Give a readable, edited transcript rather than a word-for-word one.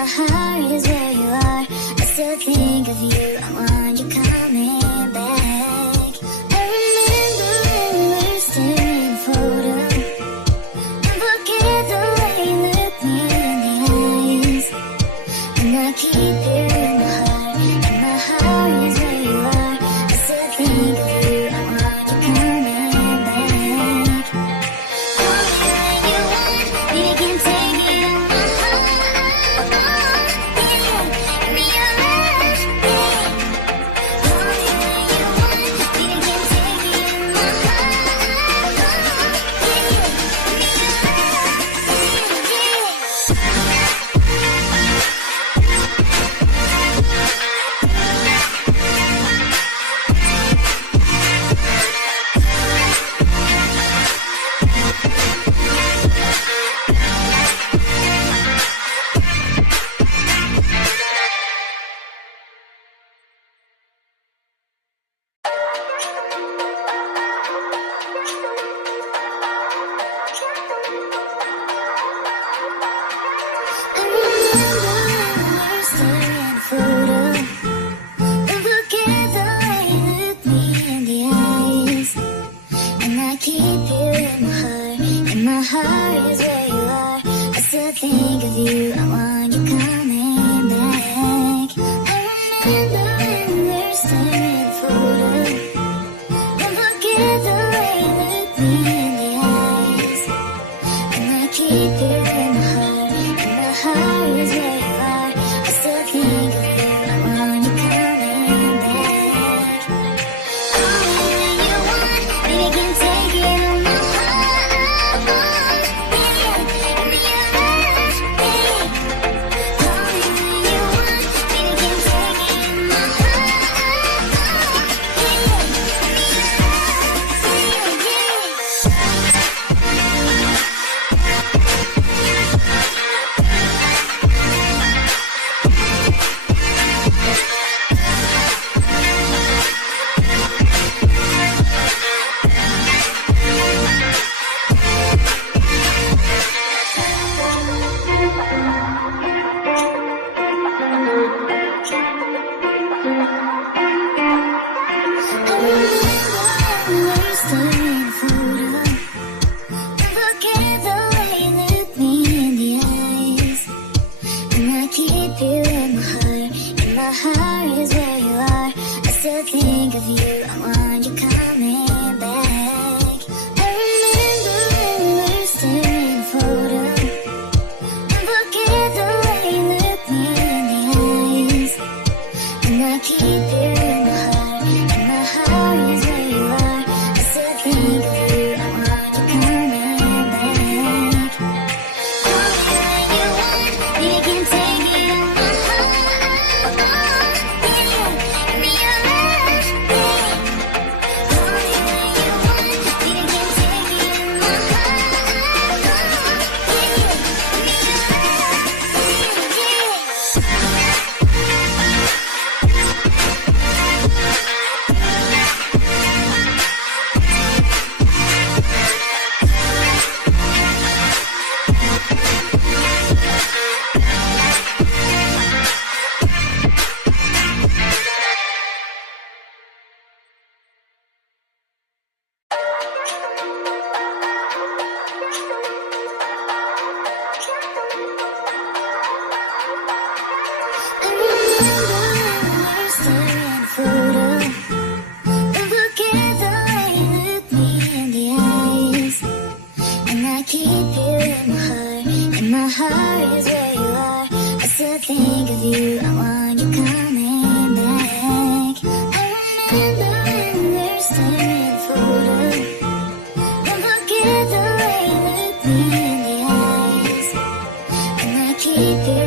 my heart is where you are. I still think of you, I want you coming back. I remember when we were staring at a photo. Don't forget the way you look me in the eyes. And I keep you in my heart, and my heart is where you are. I still think of you, I want you coming back. Call me when you want, we can take it on my heart. Give me your love, yeah. Call me when you want, we can take it on my heart. Give me your heart is where you are. I still think of you, I want you coming back. I remember when we were staring at a photo. Don't forget the way you look me in the eyes. And I keep you in my heart, and my heart is where you are. I still think of you, I want you coming back. Call me when you want, we can take it on my heart. Think of you, I want you coming back. I remember when we were staring at a photo. Don't forget the way you look me in the eyes. And I keep you in my heart, and my heart is where you are. I still think of you, I want you coming back. Call me when you want, we can take it on my heart. Give me your love, yeah. Call me when you want, we can take it on my heart. Give me your heart is where you are. I still think of you, I want you coming back. I remember when we were staring at a photo. Don't forget the way you look me in the eyes. And I keep you